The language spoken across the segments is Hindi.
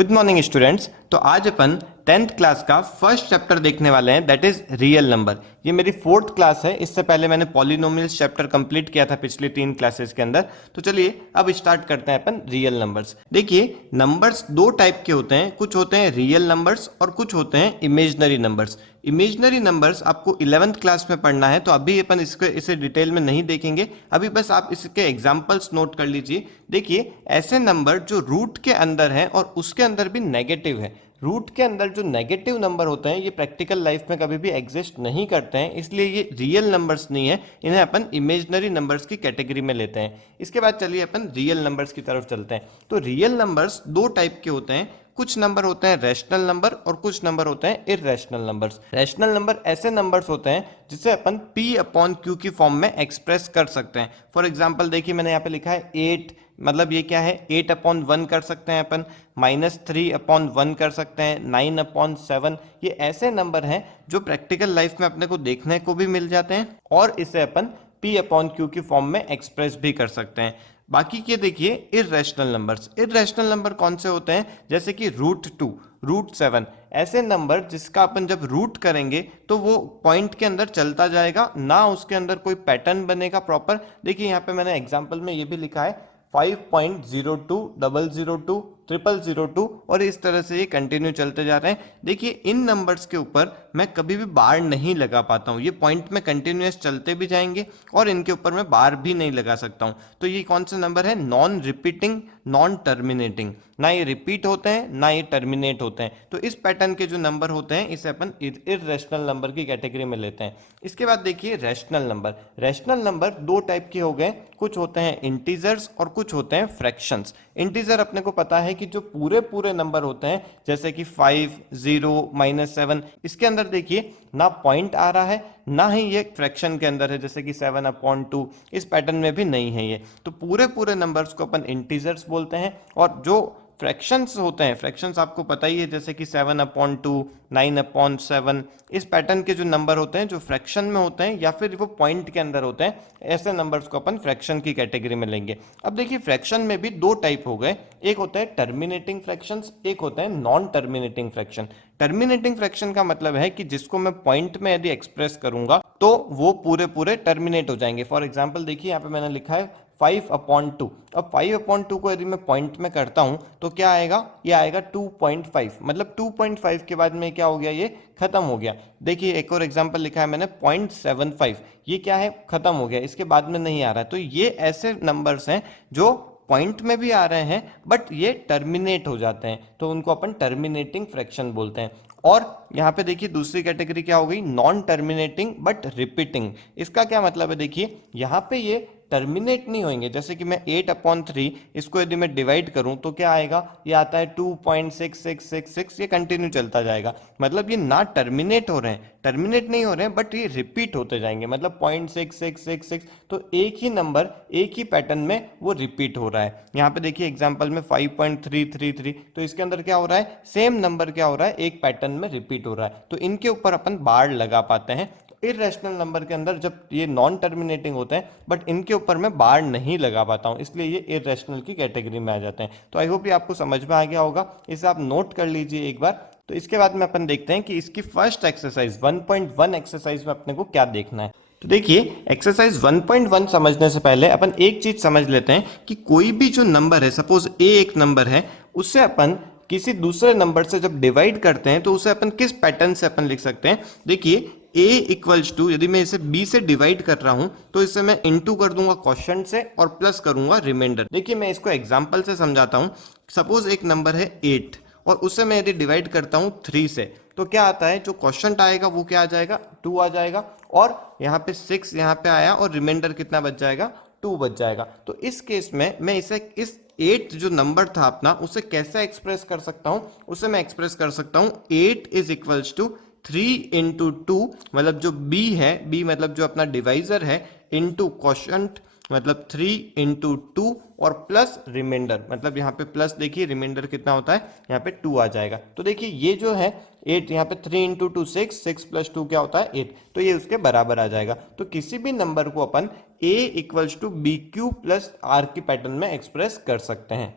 Good morning students. तो आज अपन 10th क्लास का फर्स्ट चैप्टर देखने वाले हैं, दैट इज रियल नंबर। ये मेरी 4th क्लास है। इससे पहले मैंने पॉलिनोमियल्स चैप्टर कंप्लीट किया था पिछले 3 क्लासेस के अंदर। तो चलिए अब स्टार्ट करते हैं अपन रियल नंबर्स। देखिए, नंबर्स दो टाइप के होते हैं, कुछ होते हैं रियल नंबर्स और कुछ होते हैं इमेजिनरी नंबर्स। इमेजिनरी नंबर्स आपको 11th क्लास में पढ़ना है, तो अभी अपन इसे डिटेल में नहीं देखेंगे। अभी बस आप इसके एग्जाम्पल्स नोट कर लीजिए। देखिए, ऐसे नंबर जो रूट के अंदर है और उसके अंदर भी नेगेटिव है। रूट के अंदर जो नेगेटिव नंबर होते हैं ये प्रैक्टिकल लाइफ में कभी भी एग्जिस्ट नहीं करते हैं, इसलिए ये रियल नंबर्स नहीं है। इन्हें अपन इमेजिनरी नंबर्स की कैटेगरी में लेते हैं। इसके बाद चलिए अपन रियल नंबर्स की तरफ चलते हैं। तो रियल नंबर्स दो टाइप के होते हैं। कुछ नंबर होते हैं रैशनल नंबर और कुछ नंबर होते हैं इररेशनल नंबर्स। रैशनल नंबर ऐसे नंबर्स होते हैं जिसे अपन P अपॉन Q की फॉर्म में एक्सप्रेस कर सकते हैं। फॉर एग्जाम्पल देखिए, मैंने यहाँ पे लिखा है 8, मतलब ये क्या है, 8 अपॉन 1 कर सकते हैं अपन, -3 अपॉन 1 कर सकते हैं, 9 अपॉन 7। ये ऐसे नंबर हैं जो प्रैक्टिकल लाइफ में अपने को देखने को भी मिल जाते हैं और इसे अपन P अपॉन Q की फॉर्म में एक्सप्रेस भी कर सकते हैं। बाकी के देखिए इररेशनल नंबर्स। इररेशनल नंबर कौन से होते हैं, जैसे कि √2, √7, ऐसे नंबर जिसका अपन जब रूट करेंगे तो वो पॉइंट के अंदर चलता जाएगा, ना उसके अंदर कोई पैटर्न बनेगा प्रॉपर। देखिए यहाँ पे मैंने एग्जांपल में ये भी लिखा है 5.02, 002, 0002 और इस तरह से ये कंटिन्यू चलते जा रहे हैं। देखिए, इन नंबर्स के ऊपर मैं कभी भी बार नहीं लगा पाता हूँ। ये पॉइंट में कंटिन्यूअस चलते भी जाएंगे और इनके ऊपर मैं बार भी नहीं लगा सकता हूँ। तो ये कौन से नंबर है, नॉन रिपीटिंग, नॉन टर्मिनेटिंग। ना ये रिपीट होते हैं ना ये टर्मिनेट होते हैं। तो इस पैटर्न के जो नंबर होते हैं इसे अपन इररेशनल नंबर की कैटेगरी में लेते हैं। इसके बाद देखिए रैशनल नंबर। रैशनल नंबर दो टाइप के हो गए, कुछ होते हैं इंटीजर्स और कुछ होते हैं फ्रैक्शंस। इंटीजर अपने को पता है कि जो पूरे पूरे नंबर होते हैं, जैसे कि 5, 0, -7, इसके अंदर देखिए ना पॉइंट आ रहा है ना ही ये फ्रैक्शन के अंदर है, जैसे कि 7/2, इस पैटर्न में भी नहीं है ये। तो पूरे पूरे नंबर्स को अपन इंटीजर्स बोलते हैं। और जो फ्रैक्शंस होते हैं, फ्रैक्शंस आपको पता ही है, जैसे कि 7/2, 9/7, इस पैटर्न के जो नंबर होते हैं जो फ्रैक्शन में होते हैं या फिर वो पॉइंट के अंदर होते हैं, ऐसे नंबर्स को अपन फ्रैक्शन की कैटेगरी में लेंगे। अब देखिए, फ्रैक्शन में भी दो टाइप हो गए, एक होता है टर्मिनेटिंग फ्रैक्शंस, एक होता है non terminating fraction. Terminating fraction का मतलब है कि जिसको मैं पॉइंट में यदि एक्सप्रेस करूंगा तो वो पूरे पूरे टर्मिनेट हो जाएंगे। फॉर एग्जाम्पल देखिए, यहाँ पे मैंने लिखा है 5/2। अब 5/2 को यदि मैं पॉइंट में करता हूं तो क्या आएगा, ये आएगा 2.5, मतलब 2.5 के बाद में क्या हो गया, ये खत्म हो गया। देखिए एक और एग्जांपल लिखा है मैंने 0.75, ये क्या है, खत्म हो गया, इसके बाद में नहीं आ रहा है। तो ये ऐसे नंबर्स हैं जो पॉइंट में भी आ रहे हैं बट ये टर्मिनेट हो जाते हैं, तो उनको अपन टर्मिनेटिंग फ्रैक्शन बोलते हैं। और यहाँ पे देखिए दूसरी कैटेगरी क्या हो गई, नॉन टर्मिनेटिंग बट रिपीटिंग। इसका क्या मतलब है, देखिए यहाँ पे ये टर्मिनेट नहीं होंगे। जैसे कि मैं 8/3 इसको यदि मैं डिवाइड करूं तो क्या आएगा, ये आता है 2.6666, ये कंटिन्यू चलता जाएगा। मतलब ये ना टर्मिनेट हो रहे हैं, टर्मिनेट नहीं हो रहे हैं, बट ये रिपीट होते जाएंगे, मतलब 0.6666। तो एक ही नंबर एक ही पैटर्न में वो रिपीट हो रहा है। यहाँ पे देखिए एग्जाम्पल में 5.333, तो इसके अंदर क्या हो रहा है, सेम नंबर क्या हो रहा है, एक पैटर्न में रिपीट हो रहा है। तो इनके ऊपर अपन बार लगा पाते हैं। इररेशनल नंबर के अंदर जब ये नॉन टर्मिनेटिंग होते हैं बट इनके ऊपर मैं बार नहीं लगा पाता हूं, इसलिए ये इररेशनल की कैटेगरी में आ जाते हैं। तो आई होप ये आपको समझ में आ गया होगा, इसे आप नोट कर लीजिए एक बार। तो इसके बाद में अपन देखते हैं कि इसकी फर्स्ट एक्सरसाइज 1.1 एक्सरसाइज में अपने को क्या देखना है। तो देखिए, एक्सरसाइज 1.1 समझने से पहले अपन एक चीज समझ लेते हैं कि कोई भी जो नंबर है, सपोज ए एक नंबर है, उससे अपन किसी दूसरे नंबर से जब डिवाइड करते हैं तो उसे अपन किस पैटर्न से अपन लिख सकते हैं। देखिए, a इक्वल्स टू, यदि मैं इसे b से डिवाइड कर रहा हूं तो इसे मैं इनटू कर दूंगा क्वोशंट से और प्लस करूंगा रिमाइंडर। देखिए मैं इसको एग्जांपल से समझाता हूं। सपोज एक नंबर है 8 और उसे मैं यदि डिवाइड करता हूं 3 से, तो क्या आता है, जो क्वोशंट आएगा वो क्या आ जाएगा, 2 आ जाएगा। और यहाँ पे 6 यहाँ पे आया और रिमाइंडर कितना बच जाएगा, 2 बच जाएगा। तो इस केस में मैं इसे इस 8 जो नंबर था अपना उसे कैसे एक्सप्रेस कर सकता हूं, उसे मैं एक्सप्रेस कर सकता हूं 8 इज इक्वल्स टू 3 इंटू 2, मतलब जो b है, b मतलब जो अपना डिवाइजर है, इंटू क्वोशंट मतलब 3 इंटू 2 और प्लस रिमाइंडर, मतलब यहाँ पे प्लस देखिए रिमाइंडर कितना होता है, यहाँ पे 2 आ जाएगा। तो देखिए ये जो है 8, यहाँ पे 3 इंटू 2 6, 6 प्लस 2 क्या होता है 8, तो ये उसके बराबर आ जाएगा। तो किसी भी नंबर को अपन a equals to b q plus r की पैटर्न में एक्सप्रेस कर सकते हैं।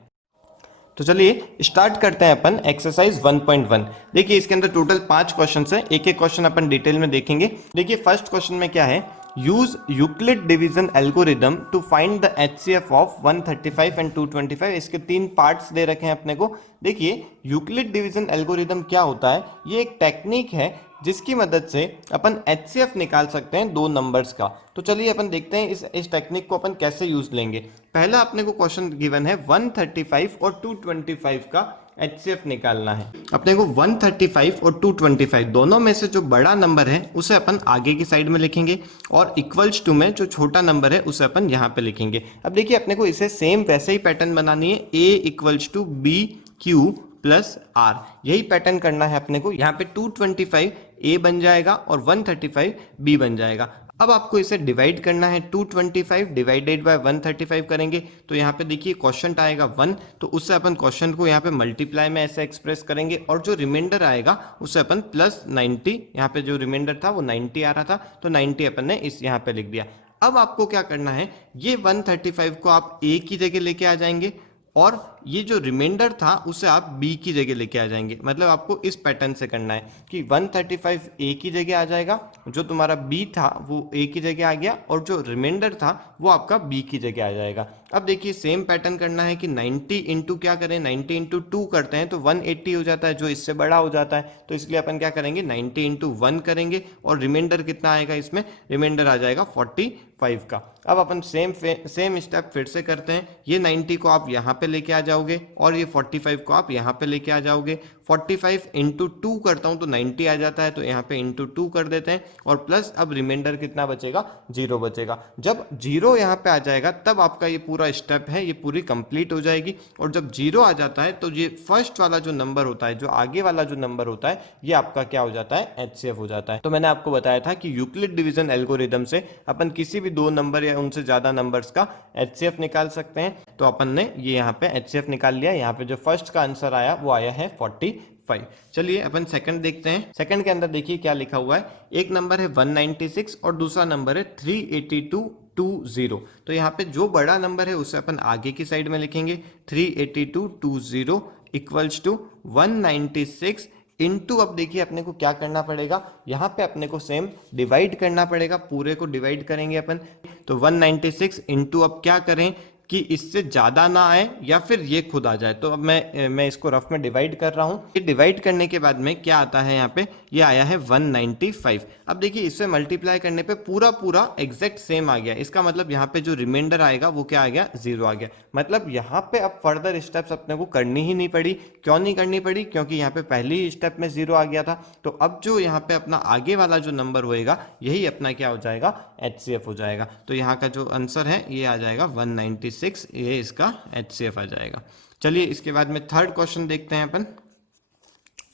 तो चलिए स्टार्ट करते हैं अपन एक्सरसाइज 1.1। देखिए इसके अंदर टोटल 5 क्वेश्चन है, एक एक क्वेश्चन अपन डिटेल में देखेंगे। देखिए फर्स्ट क्वेश्चन में क्या है, use Euclid division algorithm to find the HCF of 135 and 225। इसके 3 पार्ट्स दे रखे हैं अपने को। देखिए यूक्लिड डिवीजन एल्गोरिदम क्या होता है, ये एक टेक्निक है जिसकी मदद से अपन एचसीएफ निकाल सकते हैं दो नंबर्स का। तो चलिए अपन देखते हैं इस टेक्निक को अपन कैसे यूज लेंगे। पहला अपने को क्वेश्चन गिवन है 135 और 225 का एचसीएफ निकालना है। अपने को 135 और 225 दोनों में से जो बड़ा नंबर है उसे अपन आगे की साइड में लिखेंगे और इक्वल्स टू में जो छोटा नंबर है उसे अपन यहाँ पे लिखेंगे। अब देखिए अपने को इसे सेम वैसे ही पैटर्न बनानी है, a equals to b q plus r, यही पैटर्न करना है अपने को। यहाँ पे 225 a बन जाएगा और 135 b बन जाएगा। अब आपको इसे डिवाइड करना है, 225 डिवाइडेड बाय 135 करेंगे तो यहाँ पे देखिए क्वेश्चन आएगा 1, तो उससे अपन क्वेश्चन को यहाँ पे मल्टीप्लाई में ऐसे एक्सप्रेस करेंगे और जो रिमाइंडर आएगा उसे अपन प्लस 90, यहाँ पे जो रिमाइंडर था वो 90 आ रहा था तो 90 अपन ने इस यहाँ पे लिख दिया। अब आपको क्या करना है, ये 135 को आप a की जगह लेके आ जाएंगे और ये जो रिमाइंडर था उसे आप b की जगह लेके आ जाएंगे। मतलब आपको इस पैटर्न से करना है कि 135 a की जगह आ जाएगा, जो तुम्हारा b था वो a की जगह आ गया और जो रिमाइंडर था वो आपका b की जगह आ जाएगा। अब देखिए सेम पैटर्न करना है कि 90 इंटू क्या करें, 90 इंटू 2 करते हैं तो 180 हो जाता है, जो इससे बड़ा हो जाता है। तो इसलिए अपन क्या करेंगे, 90 इंटू 1 करेंगे और रिमाइंडर कितना आएगा, इसमें रिमाइंडर आ जाएगा 45 का। अब अपन सेम स्टेप फिर से करते हैं, ये 90 को आप यहाँ पे लेके आ जाओगे और ये 45 को आप यहाँ पे लेके आ जाओगे। 45 इंटू 2 करता हूँ तो 90 आ जाता है, तो यहाँ पे इंटू 2 कर देते हैं और प्लस अब रिमाइंडर कितना बचेगा, 0 बचेगा। जब 0 यहाँ पे आ जाएगा तब आपका ये पूरा स्टेप है ये पूरी कंप्लीट हो जाएगी। और जब 0 आ जाता है तो ये फर्स्ट वाला जो नंबर होता है, जो आगे वाला जो नंबर होता है, ये आपका क्या हो जाता है, एचसीएफ हो जाता है। तो मैंने आपको बताया था कि यूक्लिड डिवीजन एल्गोरिदम से अपन किसी भी दो नंबर या उनसे ज्यादा नंबर्स का एचसीएफ निकाल सकते हैं। तो अपन ने ये यहाँ पे एचसीएफ निकाल लिया। यहाँ पे जो फर्स्ट का आंसर आया वो आया है 45। चलिए अपन सेकंड देखते हैं। सेकंड के अंदर देखिए क्या लिखा हुआ है, एक नंबर है 196 और दूसरा नंबर है 38220। तो यहाँ पे जो बड़ा नंबर है उसे अपन आगे की साइड में लिखेंगे, 38220 इक्वल्स टू 196 इंटू, अब देखिए अपने को क्या करना पड़ेगा, यहाँ पे अपने को सेम डिवाइड करना पड़ेगा, पूरे को डिवाइड करेंगे अपन। तो 196 इंटू अब क्या करें कि इससे ज्यादा ना आए या फिर ये खुद आ जाए। तो अब मैं इसको रफ में डिवाइड कर रहा हूँ। ये डिवाइड करने के बाद में क्या आता है, यहाँ पे ये आया है 195। अब देखिए इससे मल्टीप्लाई करने पे पूरा पूरा एग्जैक्ट सेम आ गया। इसका मतलब यहाँ पे जो रिमाइंडर आएगा वो क्या आ गया, 0 आ गया। मतलब यहाँ पे अब फर्दर स्टेप्स अपने को करनी ही नहीं पड़ी। क्यों नहीं करनी पड़ी, क्योंकि यहाँ पे पहले ही स्टेप में 0 आ गया था। तो अब जो यहाँ पे अपना आगे वाला जो नंबर होएगा यही अपना क्या हो जाएगा, एचसीएफ हो जाएगा। तो यहाँ का जो आंसर है ये आ जाएगा 196, ये इसका एचसीएफ आ जाएगा। चलिए इसके बाद में थर्ड क्वेश्चन देखते हैं अपन,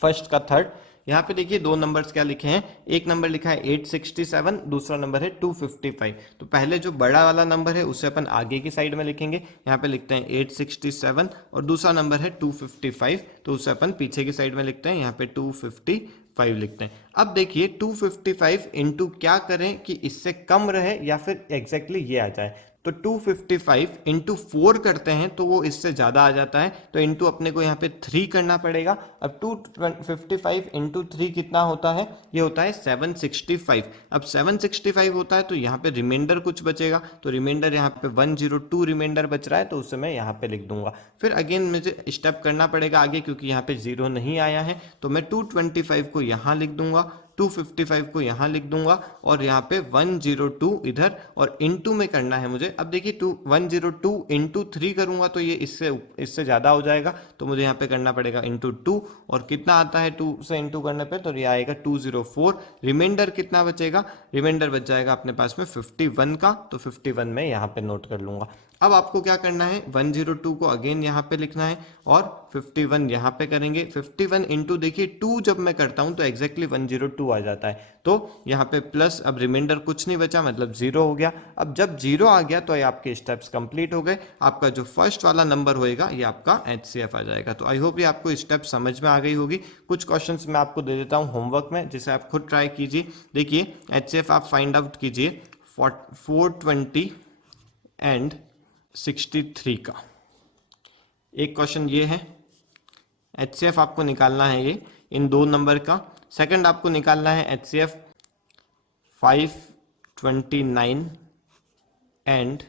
फर्स्ट का थर्ड। यहाँ पे देखिए दो नंबर्स क्या लिखे हैं, एक नंबर लिखा है 867, दूसरा नंबर है 255। तो पहले जो बड़ा वाला नंबर है उसे अपन आगे की साइड में लिखेंगे, यहाँ पे लिखते हैं 867 और दूसरा नंबर है 255, तो उसे अपन पीछे की साइड में लिखते हैं, यहाँ पे 255 लिखते हैं। अब देखिए 255 इंटू क्या करें कि इससे कम रहे या फिर एग्जैक्टली ये आ जाए। तो 255 इंटू 4 करते हैं तो वो इससे ज़्यादा आ जाता है, तो इंटू अपने को यहाँ पे 3 करना पड़ेगा। अब 255 इंटू 3 कितना होता है, ये होता है 765। अब 765 होता है तो यहाँ पे रिमाइंडर कुछ बचेगा, तो रिमाइंडर यहाँ पे 102 रिमाइंडर बच रहा है, तो उसे मैं यहाँ पे लिख दूंगा। फिर अगेन मुझे स्टेप करना पड़ेगा आगे, क्योंकि यहाँ पे 0 नहीं आया है, तो मैं 225 को यहाँ लिख दूंगा, 255 को यहाँ लिख दूंगा और यहाँ पे 102 इधर और इनटू में करना है मुझे। अब देखिए 102 इंटू 3 करूंगा तो ये इससे ज़्यादा हो जाएगा, तो मुझे यहाँ पे करना पड़ेगा इंटू 2, और कितना आता है 2 से इंटू करने पे, तो ये आएगा 204। रिमाइंडर कितना बचेगा, रिमाइंडर बच जाएगा अपने पास में 51 का, तो 51 में यहाँ पे नोट कर लूंगा। अब आपको क्या करना है, 102 को अगेन यहाँ पे लिखना है और 51 यहाँ पे करेंगे। 51 इंटू देखिए 2 जब मैं करता हूँ तो एग्जैक्टली 102 आ जाता है, तो यहाँ पे प्लस, अब रिमाइंडर कुछ नहीं बचा, मतलब 0 हो गया। अब जब 0 आ गया तो ये आपके स्टेप्स कंप्लीट हो गए। आपका जो फर्स्ट वाला नंबर होएगा ये आपका एचसीएफ आ जाएगा। तो आई होप ये आपको स्टेप समझ में आ गई होगी। कुछ क्वेश्चंस मैं आपको दे देता हूँ होमवर्क में, जिसे आप खुद ट्राई कीजिए। देखिए एचसीएफ आप फाइंड आउट कीजिए 420 एंड 63 का। एक क्वेश्चन ये है, HCF आपको निकालना है ये इन दो नंबर का। सेकंड आपको निकालना है HCF 529 एंड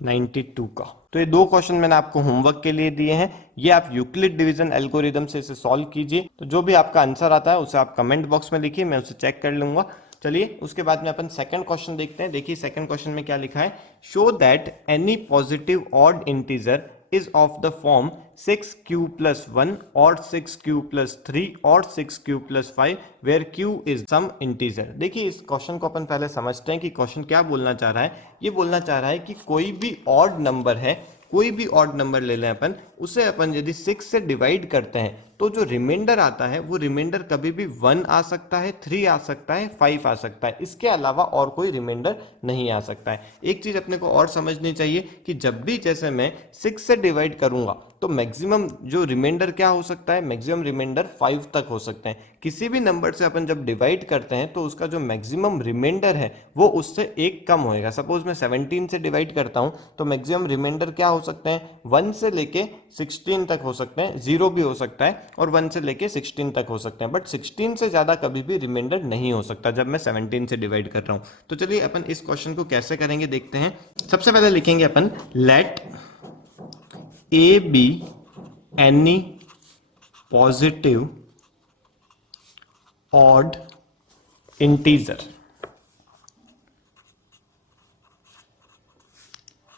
92 का। तो ये दो क्वेश्चन मैंने आपको होमवर्क के लिए दिए हैं, ये आप यूक्लिड डिवीजन एल्गोरिदम से इसे सॉल्व कीजिए। तो जो भी आपका आंसर आता है उसे आप कमेंट बॉक्स में लिखिए, मैं उसे चेक कर लूंगा। चलिए उसके बाद में अपन सेकंड क्वेश्चन देखते हैं। देखिए सेकंड क्वेश्चन में क्या लिखा है, show that any positive odd integer is of the form 6q plus 1 or 6q plus 3 or 6q plus 5 where q is some integer। देखिए इस क्वेश्चन को अपन पहले समझते हैं कि क्वेश्चन क्या बोलना चाह रहा है। ये बोलना चाह रहा है कि कोई भी ऑड नंबर है, कोई भी ऑड नंबर ले लें अपन, उसे अपन यदि 6 से डिवाइड करते हैं तो जो रिमाइंडर आता है वो रिमाइंडर कभी भी 1 आ सकता है, 3 आ सकता है, 5 आ सकता है, इसके अलावा और कोई रिमाइंडर नहीं आ सकता है। एक चीज अपने को और समझनी चाहिए कि जब भी जैसे मैं 6 से डिवाइड करूंगा तो मैक्सिमम जो रिमाइंडर क्या हो सकता है, मैक्सिमम रिमाइंडर 5 तक हो सकते हैं। किसी भी नंबर से अपन जब डिवाइड करते हैं तो उसका जो मैक्सिमम रिमाइंडर है वो उससे एक कम होएगा। सपोज मैं 17 से डिवाइड करता हूं तो मैक्सिमम रिमाइंडर क्या हो सकते हैं, 1 से लेके 16 तक हो सकते हैं, 0 भी हो सकता है और 1 से लेके 16 तक हो सकते हैं, बट 16 से ज्यादा कभी भी रिमाइंडर नहीं हो सकता जब मैं 17 से डिवाइड कर रहा हूं। तो चलिए अपन इस क्वेश्चन को कैसे करेंगे देखते हैं। सबसे पहले लिखेंगे अपन let a be any positive odd integer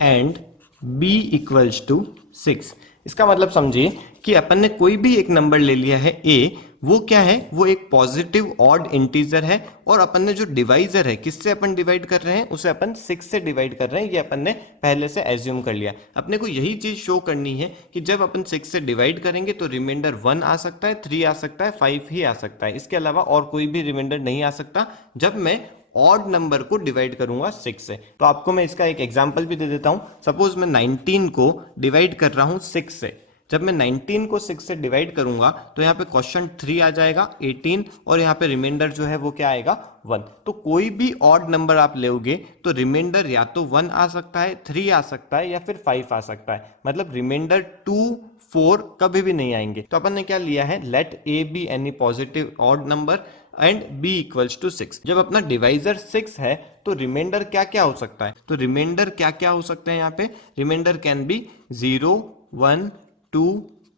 and b equals to 6। इसका मतलब समझिए कि अपन ने कोई भी एक नंबर ले लिया है a, वो क्या है, वो एक पॉजिटिव ऑड इंटीजर है और अपन ने जो डिवाइजर है, किससे अपन डिवाइड कर रहे हैं, उसे अपन 6 से डिवाइड कर रहे हैं। ये अपन ने पहले से एज्यूम कर लिया। अपने को यही चीज शो करनी है कि जब अपन 6 से डिवाइड करेंगे तो रिमाइंडर 1 आ सकता है, 3 आ सकता है, 5 ही आ सकता है, इसके अलावा और कोई भी रिमाइंडर नहीं आ सकता जब मैं ऑड नंबर को डिवाइड करूंगा 6 से। तो आपको मैं इसका एक एग्जांपल भी दे देता हूं। सपोज मैं 19 को डिवाइड कर रहा हूं 6 से। जब मैं 19 को 6 से डिवाइड करूंगा तो यहाँ पे क्वेश्चन 3 आ जाएगा 18 और यहाँ पे रिमाइंडर जो है वो क्या आएगा 1। तो कोई भी ऑड नंबर आप लोगे तो रिमाइंडर या तो 1 आ सकता है, 3 आ सकता है या फिर 5 आ सकता है। मतलब रिमाइंडर 2 4 कभी भी नहीं आएंगे। तो अपन ने क्या लिया है, let a be any positive odd number and b equals to 6। जब अपना डिवाइजर 6 है तो रिमाइंडर क्या क्या हो सकता है, तो रिमाइंडर क्या क्या हो सकते हैं, यहाँ पे रिमाइंडर कैन बी 0 1 2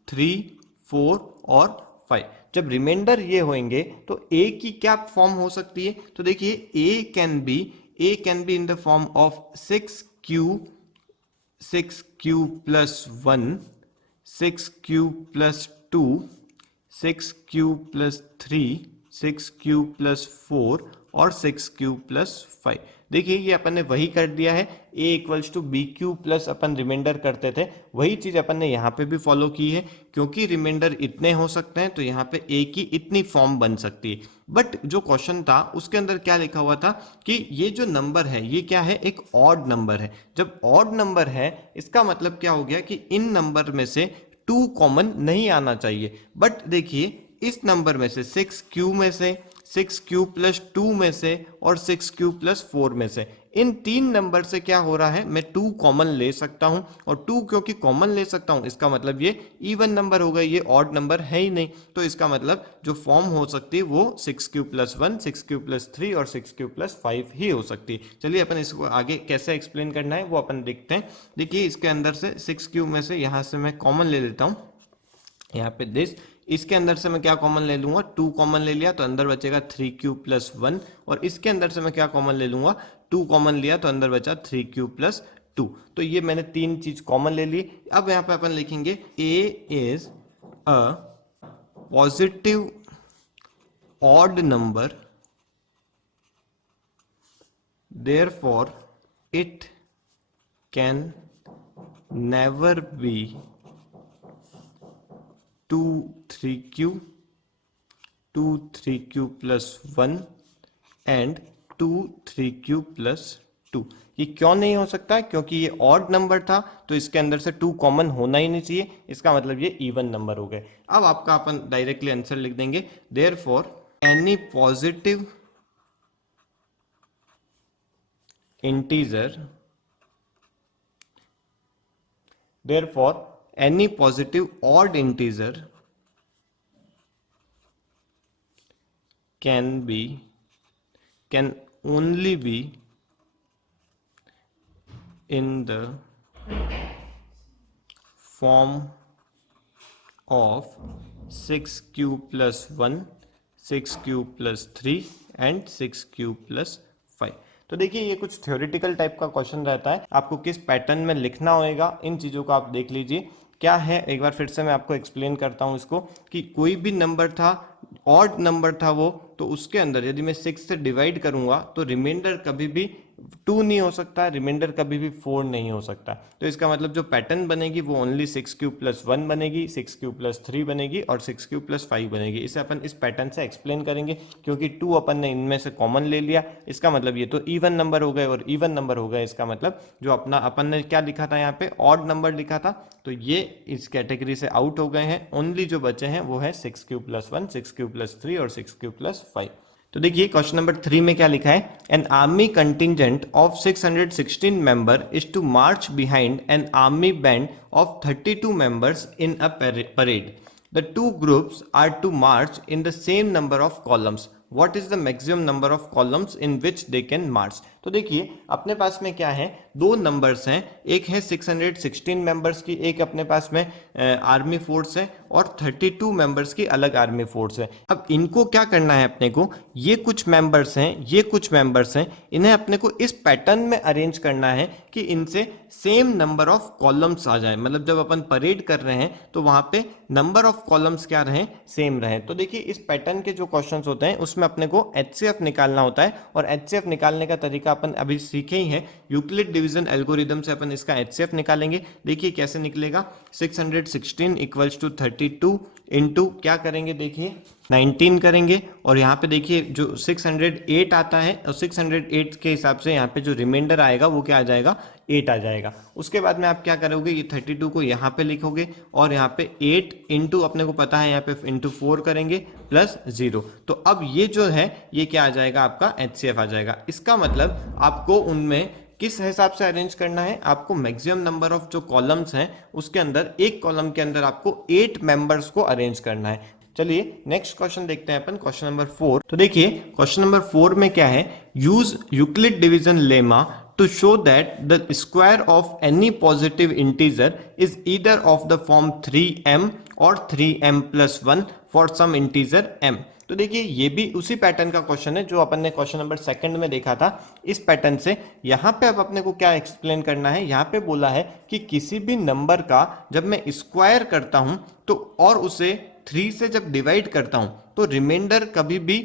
3 4 और 5। जब रिमाइंडर ये होंगे तो a की क्या फॉर्म हो सकती है, तो देखिए a can be in the form of 6q plus 1, 6q plus 2, 6q plus 3, 6q plus 4 और 6q प्लस 5। देखिए ये अपन ने वही कर दिया है, a equals to b q plus अपन रिमाइंडर करते थे, वही चीज अपन ने यहाँ पे भी फॉलो की है। क्योंकि रिमाइंडर इतने हो सकते हैं तो यहाँ पे a की इतनी फॉर्म बन सकती है। बट जो क्वेश्चन था उसके अंदर क्या लिखा हुआ था कि ये जो नंबर है ये क्या है, एक ऑड नंबर है। जब ऑड नंबर है इसका मतलब क्या हो गया कि इन नंबर में से 2 कॉमन नहीं आना चाहिए। बट देखिए इस नंबर में से 6q में से, 6q प्लस 2 में से और 6q प्लस 4 में से, इन 3 नंबर से क्या हो रहा है, मैं 2 कॉमन ले सकता हूं। और 2 क्योंकि कॉमन ले सकता हूं इसका मतलब ये इवन नंबर होगा, ये ऑड नंबर है ही नहीं। तो इसका मतलब जो फॉर्म हो सकती है वो 6q प्लस 1, 6q प्लस 3 और 6q प्लस 5 ही हो सकती है। चलिए अपन इसको आगे कैसे एक्सप्लेन करना है वो अपन देखते हैं। देखिए इसके अंदर से 6q में से यहाँ से मैं कॉमन ले लेता हूँ, यहाँ पे दिस, इसके अंदर से मैं क्या कॉमन ले लूंगा, 2 कॉमन ले लिया तो अंदर बचेगा 3q प्लस 1, और इसके अंदर से मैं क्या कॉमन ले लूंगा, 2 कॉमन लिया तो अंदर बचा 3q प्लस 2। तो ये मैंने 3 चीज कॉमन ले ली। अब यहाँ पे अपन लिखेंगे a is a positive odd number, therefore it can never be 2 3q, 2 3q plus 1 and 2 3q plus 2। ये क्यों नहीं हो सकता, क्योंकि ये ऑड नंबर था तो इसके अंदर से 2 कॉमन होना ही नहीं चाहिए, इसका मतलब ये इवन नंबर हो गए। अब आपका अपन डायरेक्टली आंसर लिख देंगे, therefore any positive integer Therefore, any positive odd integer can only be in the form of 6 cube plus 1, 6 cube plus 3 and 6 cube plus 5। तो देखिए ये कुछ थ्योरेटिकल टाइप का क्वेश्चन रहता है, आपको किस पैटर्न में लिखना होएगा इन चीज़ों को आप देख लीजिए। क्या है एक बार फिर से मैं आपको एक्सप्लेन करता हूँ इसको, कि कोई भी नंबर था, ऑड नंबर था वो, तो उसके अंदर यदि मैं 6 से डिवाइड करूंगा तो रिमाइंडर कभी भी 2 नहीं हो सकता, रिमाइंडर कभी भी 4 नहीं हो सकता। तो इसका मतलब जो पैटर्न बनेगी वो ओनली 6 क्यूब प्लस 1 बनेगी, 6 क्यूब प्लस 3 बनेगी और 6 क्यूब प्लस 5 बनेगी। इसे अपन इस पैटर्न से एक्सप्लेन करेंगे, क्योंकि 2 अपन ने इनमें से कॉमन ले लिया, इसका मतलब ये तो इवन नंबर हो गए, और इवन नंबर हो गए इसका मतलब जो अपना अपन ने क्या लिखा था यहाँ पे ऑड नंबर लिखा था, तो ये इस कैटेगरी से आउट हो गए हैं। ओनली जो बचे हैं वो है 6 क्यूब प्लस 1, 6 क्यूब प्लस 3 और 6 क्यूब प्लस 5। तो देखिए क्वेश्चन नंबर 3 में क्या लिखा है, an army contingent of 616 member is to march behind an army band of 32 members in a parade. The two groups are to march in the same number of columns. What is the maximum number of columns in which they can march. तो देखिए अपने पास में क्या है, दो नंबर्स हैं, एक है 616 मेंबर्स की, एक अपने पास में आर्मी फोर्स है, और 32 मेंबर्स की अलग आर्मी फोर्स है। अब इनको क्या करना है अपने को, ये कुछ मेंबर्स हैं, ये कुछ मेंबर्स हैं, इन्हें अपने को इस पैटर्न में अरेंज करना है कि इनसे सेम नंबर ऑफ कॉलम्स आ जाए। मतलब जब अपन परेड कर रहे हैं तो वहां पे नंबर ऑफ कॉलम्स क्या रहे, सेम रहे। तो देखिए इस पैटर्न के जो क्वेश्चंस होते हैं उसमें अपने को एचसीएफ निकालना होता है, और एचसीएफ निकालने का तरीका अपन अभी सीखे ही है, यूक्लिड डिवीजन एल्गोरिदम से अपन इसका एचसीएफ निकालेंगे। देखिए कैसे निकलेगा, 616 इक्वल्स टू 32 इंटू क्या करेंगे, देखिए 19 करेंगे, और यहाँ पे देखिए जो 608 आता है, और 608 के हिसाब से यहाँ पे जो रिमाइंडर आएगा वो क्या आ जाएगा, 8 आ जाएगा। उसके बाद में आप क्या करोगे, ये 32 को यहाँ पे लिखोगे, और यहाँ पे 8 इंटू अपने को पता है यहाँ पे इंटू 4 करेंगे प्लस 0। तो अब ये जो है ये क्या आ जाएगा, आपका एचसीएफ आ जाएगा। इसका मतलब आपको उनमें किस हिसाब से अरेंज करना है, आपको मैक्सिमम नंबर ऑफ जो कॉलम्स हैं उसके अंदर एक कॉलम के अंदर आपको 8 मेंबर्स को अरेंज करना है। चलिए नेक्स्ट क्वेश्चन देखते हैं अपन, क्वेश्चन नंबर 4। तो देखिए क्वेश्चन नंबर 4 में क्या है, use Euclid division lemma to show that the square of any positive integer is either of the form 3m or 3m plus 1 for some integer m। तो देखिए ये भी उसी पैटर्न का क्वेश्चन है जो अपन ने क्वेश्चन नंबर 2 में देखा था। इस पैटर्न से यहाँ पे अब अपने को क्या एक्सप्लेन करना है, यहाँ पे बोला है कि किसी भी नंबर का जब मैं स्क्वायर करता हूँ तो और उसे 3 से जब डिवाइड करता हूँ तो रिमाइंडर कभी भी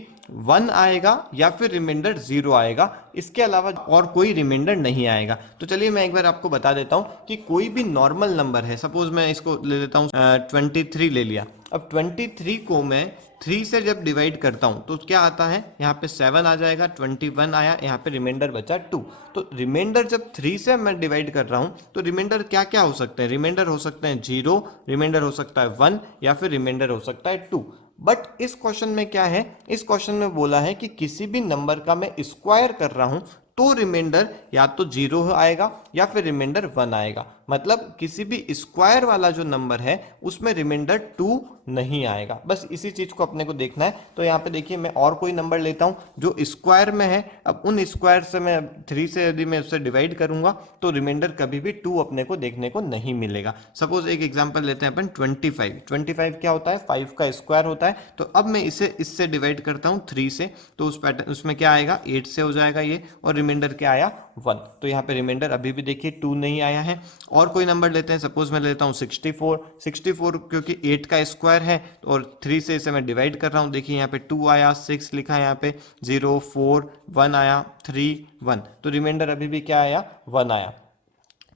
1 आएगा या फिर रिमाइंडर 0 आएगा, इसके अलावा और कोई रिमाइंडर नहीं आएगा। तो चलिए मैं एक बार आपको बता देता हूं कि कोई भी नॉर्मल नंबर है, सपोज मैं इसको ले लेता हूं 23 ले लिया। अब 23 को मैं 3 से जब डिवाइड करता हूं तो क्या आता है, यहाँ पे 7 आ जाएगा, 21 आया, यहाँ पे रिमाइंडर बचा 2। तो रिमाइंडर जब 3 से मैं डिवाइड कर रहा हूं तो रिमाइंडर क्या क्या हो सकते हैं, रिमाइंडर हो सकते हैं 0, रिमाइंडर हो सकता है 1, या फिर रिमाइंडर हो सकता है 2। बट इस क्वेश्चन में क्या है, इस क्वेश्चन में बोला है कि किसी भी नंबर का मैं स्क्वायर कर रहा हूं तो रिमाइंडर या तो 0 आएगा या फिर रिमाइंडर 1 आएगा। मतलब किसी भी स्क्वायर वाला जो नंबर है उसमें रिमाइंडर 2 नहीं आएगा। बस इसी चीज को अपने को देखना है। तो यहाँ पे देखिए मैं और कोई नंबर लेता हूं जो स्क्वायर में है। अब उन स्क्वायर से मैं 3 से यदि मैं उससे डिवाइड करूंगा तो रिमाइंडर कभी भी 2 अपने को देखने को नहीं मिलेगा। सपोज एक एग्जांपल लेते हैं अपन 25 क्या होता है, 5 का स्क्वायर होता है। तो अब मैं इसे इससे डिवाइड करता हूँ 3 से, तो उस पैटर्न उसमें क्या आएगा, 8 से हो जाएगा ये, और रिमाइंडर क्या आया, 1। तो यहाँ पे रिमाइंडर अभी भी देखिए 2 नहीं आया है। और कोई नंबर लेते हैं, सपोज मैं लेता हूँ 64 क्योंकि 8 का स्क्वायर है और 3 से इसे मैं डिवाइड कर रहा हूँ। देखिए यहाँ पे 2 आया, 6 लिखा है यहाँ पे, 0, 4, 1 आया, 3, 1। तो रिमाइंडर अभी भी क्या आया, 1 आया।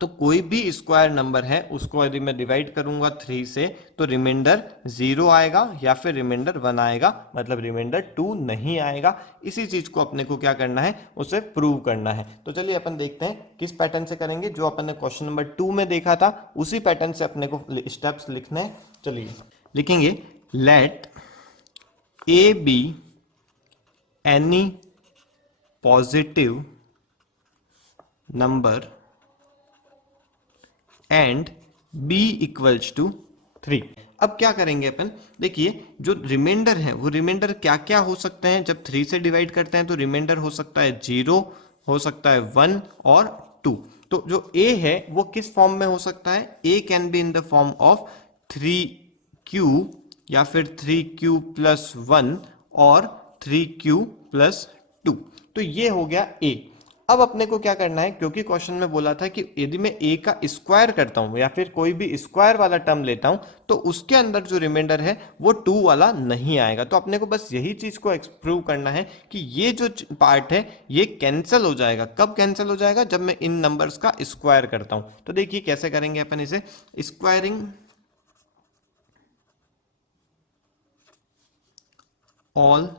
तो कोई भी स्क्वायर नंबर है उसको यदि मैं डिवाइड करूंगा 3 से तो रिमाइंडर 0 आएगा या फिर रिमाइंडर 1 आएगा, मतलब रिमाइंडर 2 नहीं आएगा। इसी चीज को अपने को क्या करना है, उसे प्रूव करना है। तो चलिए अपन देखते हैं किस पैटर्न से करेंगे, जो अपन ने क्वेश्चन नंबर 2 में देखा था उसी पैटर्न से अपने को स्टेप्स लिखने हैं। चलिए लिखेंगे, let a be any positive number and b equals to 3। अब क्या करेंगे अपन, देखिए जो रिमाइंडर है वो रिमाइंडर क्या क्या हो सकते हैं, जब 3 से डिवाइड करते हैं तो रिमाइंडर हो सकता है 0, हो सकता है 1 और 2। तो जो a है वो किस फॉर्म में हो सकता है, a can be in the form of 3q या फिर 3q प्लस 1 और 3q प्लस 2। तो ये हो गया a। अब अपने को क्या करना है, क्योंकि क्वेश्चन में बोला था कि यदि मैं a का स्क्वायर करता हूं या फिर कोई भी स्क्वायर वाला टर्म लेता हूं तो उसके अंदर जो रिमाइंडर है वो 2 वाला नहीं आएगा। तो अपने को बस यही चीज को प्रूव करना है कि ये जो पार्ट है ये कैंसिल हो जाएगा। कब कैंसिल हो जाएगा, जब मैं इन नंबर्स का स्क्वायर करता हूं। तो देखिए कैसे करेंगे अपन इसे, स्क्वायरिंग ऑल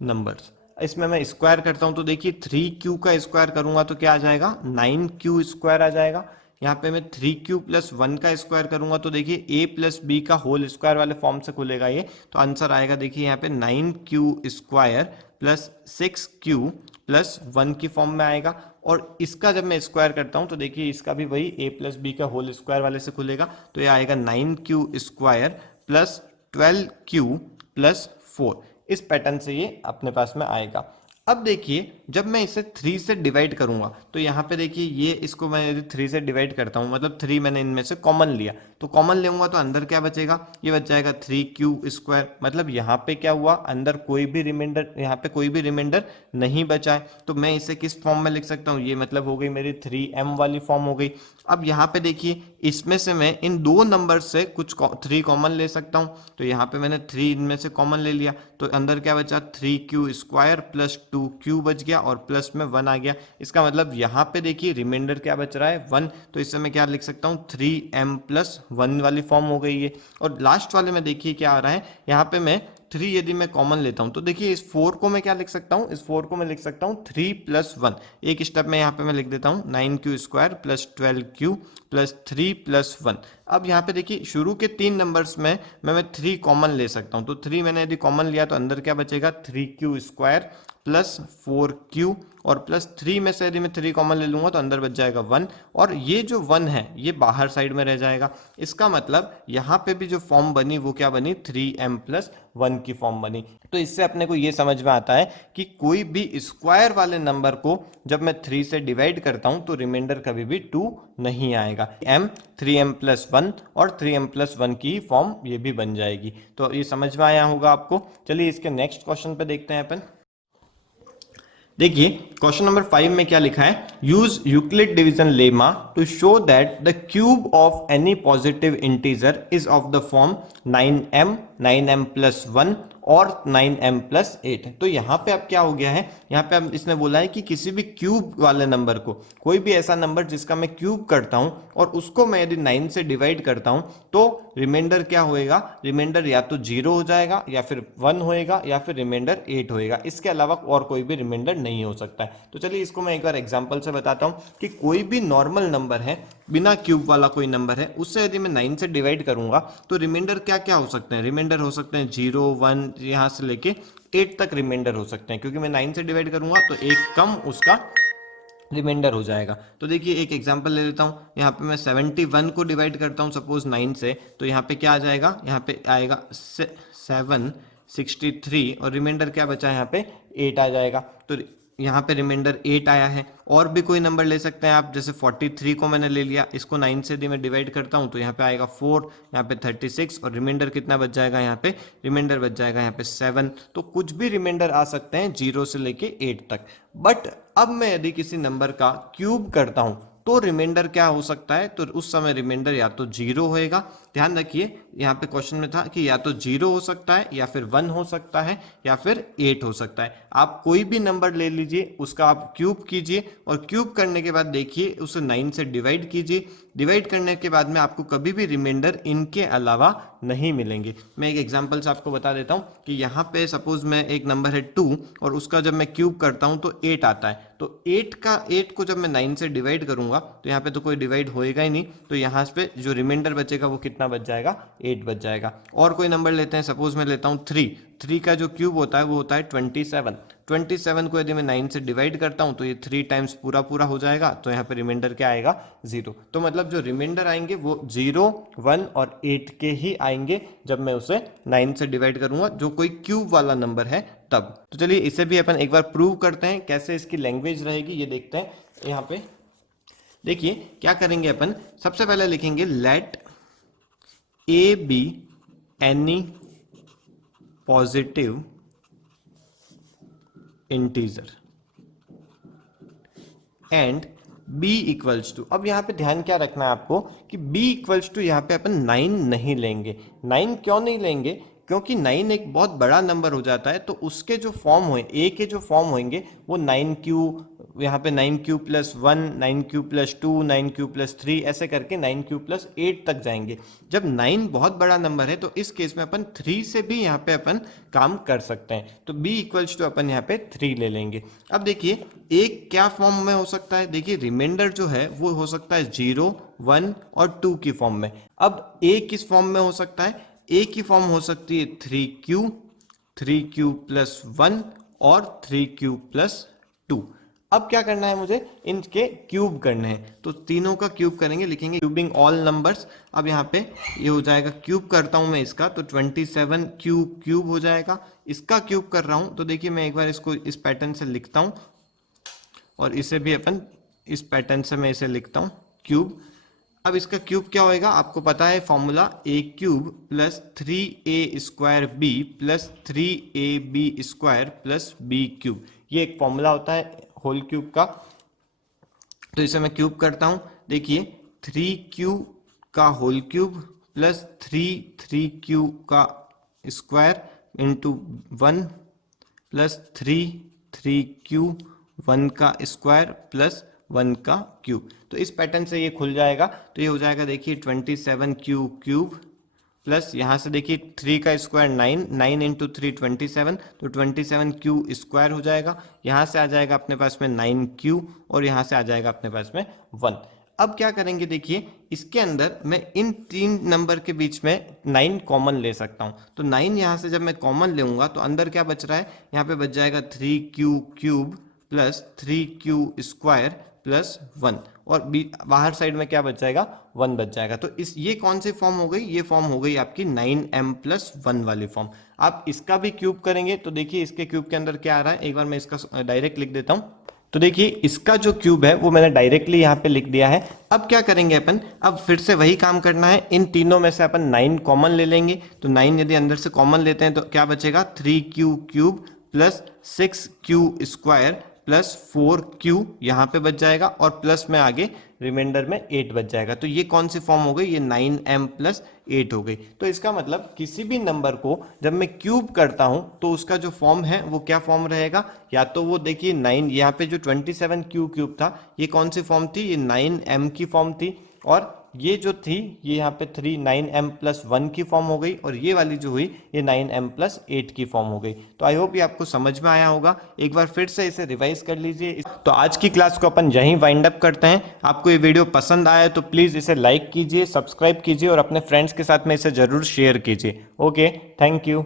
नंबर्स। इसमें मैं स्क्वायर करता हूं तो देखिए 3q का स्क्वायर करूंगा तो क्या आ जाएगा, 9q स्क्वायर आ जाएगा। यहाँ पे मैं 3q प्लस 1 का स्क्वायर करूंगा तो देखिए a प्लस बी का होल स्क्वायर वाले फॉर्म से खुलेगा ये। तो आंसर आएगा देखिए यहाँ पे 9q square plus 6q plus 1 की फॉर्म में आएगा। और इसका जब मैं स्क्वायर करता हूं तो देखिए इसका भी वही a प्लस बी का होल स्क्वायर वाले से खुलेगा। तो ये आएगा 9q square plus 12q plus 4। इस पैटर्न से ये अपने पास में आएगा। अब देखिए जब मैं इसे 3 से डिवाइड करूंगा तो यहाँ पे देखिए ये इसको मैं यदि 3 से डिवाइड करता हूँ, मतलब 3 मैंने इनमें से कॉमन लिया, तो कॉमन लेऊंगा तो अंदर क्या बचेगा, ये बच जाएगा 3q स्क्वायर। मतलब यहाँ पे क्या हुआ, अंदर कोई भी रिमाइंडर, यहाँ पे कोई भी रिमाइंडर नहीं बचा है। तो मैं इसे किस फॉर्म में लिख सकता हूँ, ये मतलब हो गई मेरी 3m वाली फॉर्म हो गई। अब यहाँ पे देखिए इसमें से मैं इन दो नंबर से कुछ 3 कॉमन ले सकता हूँ। तो यहाँ पे मैंने 3 इनमें से कॉमन ले लिया तो अंदर क्या बचा, 3q स्क्वायर प्लस 2q बच गया और प्लस में 1 आ गया। इसका मतलब यहाँ पे देखिए रिमाइंडर क्या बच रहा है, 1। तो इससे मैं क्या लिख सकता हूँ, 3m प्लस 1 वाली फॉर्म हो गई है। और लास्ट वाले में देखिए क्या आ रहा है, यहाँ पे मैं 3 यदि मैं कॉमन लेता हूं तो देखिए इस 4 को मैं क्या लिख सकता हूं, इस 4 को मैं लिख सकता हूं 3 प्लस 1। एक स्टेप में यहाँ पे मैं लिख देता हूं 9q square plus 12q plus 3 plus 1। अब यहाँ पे देखिए शुरू के 3 नंबर्स में मैं 3 कॉमन ले सकता हूं। तो 3 मैंने यदि कॉमन लिया तो अंदर क्या बचेगा, 3q स्क्वायर प्लस 4q और प्लस 3 में से यदि मैं 3 कॉमन ले लूंगा तो अंदर बच जाएगा 1। और ये जो 1 है ये बाहर साइड में रह जाएगा। इसका मतलब यहाँ पे भी जो फॉर्म बनी वो क्या बनी, 3m प्लस 1 की फॉर्म बनी। तो इससे अपने को ये समझ में आता है कि कोई भी स्क्वायर वाले नंबर को जब मैं 3 से डिवाइड करता हूं तो रिमाइंडर कभी भी 2 नहीं आएगा। m 3m प्लस 1 और 3m प्लस 1 की फॉर्म ये भी बन जाएगी। तो ये समझ में आया होगा आपको। चलिए इसके नेक्स्ट क्वेश्चन पे देखते हैं अपन। देखिए क्वेश्चन नंबर 5 में क्या लिखा है, use Euclid division lemma to show that the cube of any positive integer is of the form 9m 9m plus 1 और 9m प्लस 8। तो यहाँ पे अब क्या हो गया है, यहाँ पे अब इसने बोला है कि किसी भी क्यूब वाले नंबर को, कोई भी ऐसा नंबर जिसका मैं क्यूब करता हूँ और उसको मैं यदि 9 से डिवाइड करता हूँ तो रिमाइंडर क्या होएगा, रिमाइंडर या तो 0 हो जाएगा या फिर 1 होएगा या फिर रिमाइंडर 8 होएगा। इसके अलावा और कोई भी रिमाइंडर नहीं हो सकता है। तो चलिए इसको मैं एक बार एग्जांपल से बताता हूँ कि कोई भी नॉर्मल नंबर है, बिना क्यूब वाला कोई नंबर है, उससे यदि मैं 9 से डिवाइड करूंगा तो रिमाइंडर क्या क्या हो सकते हैं, रिमाइंडर हो सकते हैं 0 1 यहाँ से लेके 8 तक रिमाइंडर हो सकते हैं। क्योंकि मैं 9 से डिवाइड करूंगा तो एक कम उसका रिमाइंडर हो जाएगा। तो देखिए एक एग्जांपल ले लेता हूँ, यहाँ पे मैं 71 को डिवाइड करता हूँ सपोज 9 से, तो यहाँ पे क्या आ जाएगा, यहाँ पे आएगा 763 और रिमाइंडर क्या बचा है, यहाँ पे 8 आ जाएगा। तो यहाँ पे रिमाइंडर 8 आया है। और भी कोई नंबर ले सकते हैं आप, जैसे 43 को मैंने ले लिया, इसको 9 से यदि मैं डिवाइड करता हूँ तो यहाँ पे आएगा 4, यहाँ पे 36 और रिमाइंडर कितना बच जाएगा, यहाँ पे रिमाइंडर बच जाएगा यहाँ पे 7। तो कुछ भी रिमाइंडर आ सकते हैं 0 से लेके 8 तक। बट अब मैं यदि किसी नंबर का क्यूब करता हूँ तो रिमाइंडर क्या हो सकता है, तो उस समय रिमाइंडर या तो 0 होएगा, ध्यान रखिए यहाँ पे क्वेश्चन में था कि या तो 0 हो सकता है या फिर 1 हो सकता है या फिर 8 हो सकता है। आप कोई भी नंबर ले लीजिए, उसका आप क्यूब कीजिए और क्यूब करने के बाद देखिए उसे 9 से डिवाइड कीजिए। डिवाइड करने के बाद में आपको कभी भी रिमाइंडर इनके अलावा नहीं मिलेंगे। मैं एक एग्जांपल से आपको बता देता हूँ कि यहाँ पे सपोज मैं एक नंबर है 2 और उसका जब मैं क्यूब करता हूँ तो 8 आता है। तो 8 को जब मैं 9 से डिवाइड करूंगा तो यहाँ पे तो कोई डिवाइड होएगा ही नहीं, तो यहाँ पे जो रिमाइंडर बचेगा वो कितना बच जाएगा, 8 बच जाएगा। और कोई नंबर लेते हैं, सपोज मैं लेता हूँ 3 का जो क्यूब होता है वो होता है 27। 27 को यदि मैं 9 से डिवाइड करता हूं तो ये 3 टाइम्स पूरा पूरा हो जाएगा, तो यहाँ पे रिमाइंडर क्या आएगा 0। तो मतलब जो रिमाइंडर आएंगे वो 0, 1 और 8 के ही आएंगे जब मैं उसे 9 से डिवाइड करूंगा, जो कोई क्यूब वाला नंबर है तब। तो चलिए इसे भी अपन एक बार प्रूव करते हैं, कैसे इसकी लैंग्वेज रहेगी ये देखते हैं। यहाँ पे देखिए क्या करेंगे अपन, सबसे पहले लिखेंगे let a be any positive integer and b equals to, अब यहाँ पे ध्यान क्या रखना है आपको कि b इक्वल्स टू यहाँ पे अपन 9 नहीं लेंगे। 9 क्यों नहीं लेंगे, क्योंकि 9 एक बहुत बड़ा नंबर हो जाता है, तो उसके जो फॉर्म हुए a के जो फॉर्म होंगे वो 9q, यहाँ पे 9q plus 1, 9q plus 2, 9q plus 3 ऐसे करके 9q प्लस 8 तक जाएंगे। जब 9 बहुत बड़ा नंबर है तो इस केस में अपन 3 से भी यहाँ पे अपन काम कर सकते हैं, तो b इक्वल्स टू अपन यहाँ पे 3 ले लेंगे। अब देखिए एक क्या फॉर्म में हो सकता है, देखिए रिमाइंडर जो है वो हो सकता है 0, 1 और 2 की फॉर्म में। अब a किस फॉर्म में हो सकता है, a की फॉर्म हो सकती है 3q, 3q प्लस 1 और 3q प्लस 2। अब क्या करना है मुझे, इनके क्यूब करने हैं, तो तीनों का क्यूब करेंगे, लिखेंगे क्यूबिंग ऑल नंबर्स। अब यहाँ पे ये हो जाएगा, क्यूब करता हूँ मैं इसका तो 27 क्यूब हो जाएगा। इसका क्यूब कर रहा हूँ तो देखिए मैं एक बार इसको इस पैटर्न से लिखता हूँ और इसे भी अपन इस पैटर्न से मैं इसे लिखता हूँ क्यूब। अब इसका क्यूब क्या होएगा, आपको पता है formula a cube plus 3a square b plus 3ab square plus b cube, ये एक फॉर्मूला होता है होल क्यूब का। तो इसे मैं क्यूब करता हूं, देखिए 3q का होल क्यूब प्लस 3q का स्क्वायर इंटू 1 प्लस 3q 1 का स्क्वायर प्लस 1 का क्यूब। तो इस पैटर्न से ये खुल जाएगा, तो ये हो जाएगा देखिए 27q क्यूब प्लस यहाँ से देखिए 3 का स्क्वायर 9, 9 इंटू 3 27, तो 27q स्क्वायर हो जाएगा। यहाँ से आ जाएगा अपने पास में 9q और यहाँ से आ जाएगा अपने पास में 1। अब क्या करेंगे, देखिए इसके अंदर मैं इन तीन नंबर के बीच में 9 कॉमन ले सकता हूँ, तो 9 यहाँ से जब मैं कॉमन लूँगा तो अंदर क्या बच रहा है, यहाँ पे बच जाएगा 3q cube plus 3q square plus 1 और बाहर साइड में क्या बच जाएगा 1 बच जाएगा। तो इस ये कौन सी फॉर्म हो गई, ये फॉर्म हो गई आपकी 9m प्लस 1 वाली फॉर्म। आप इसका भी क्यूब करेंगे तो देखिए इसके क्यूब के अंदर क्या आ रहा है, एक बार मैं इसका डायरेक्ट लिख देता हूँ। तो देखिए इसका जो क्यूब है वो मैंने डायरेक्टली यहाँ पे लिख दिया है। अब क्या करेंगे अपन, अब फिर से वही काम करना है, इन तीनों में से अपन 9 कॉमन ले लेंगे। तो 9 यदि अंदर से कॉमन लेते हैं तो क्या बचेगा 3q cube plus 6q square plus 4q यहाँ पे बच जाएगा और प्लस में आगे रिमाइंडर में 8 बच जाएगा। तो ये कौन सी फॉर्म हो गई, ये 9m प्लस 8 हो गई। तो इसका मतलब किसी भी नंबर को जब मैं क्यूब करता हूं तो उसका जो फॉर्म है वो क्या फॉर्म रहेगा, या तो वो देखिए 9, यहाँ पे जो 27q क्यूब था ये कौन सी फॉर्म थी, ये 9m की फॉर्म थी, और ये जो थी ये यहाँ पे 9m प्लस 1 की फॉर्म हो गई, और ये वाली जो हुई ये 9m प्लस 8 की फॉर्म हो गई। तो आई होप ये आपको समझ में आया होगा, एक बार फिर से इसे रिवाइज कर लीजिए। तो आज की क्लास को अपन यहीं वाइंड अप करते हैं। आपको ये वीडियो पसंद आया तो प्लीज़ इसे लाइक कीजिए, सब्सक्राइब कीजिए और अपने फ्रेंड्स के साथ में इसे ज़रूर शेयर कीजिए। Okay, thank you.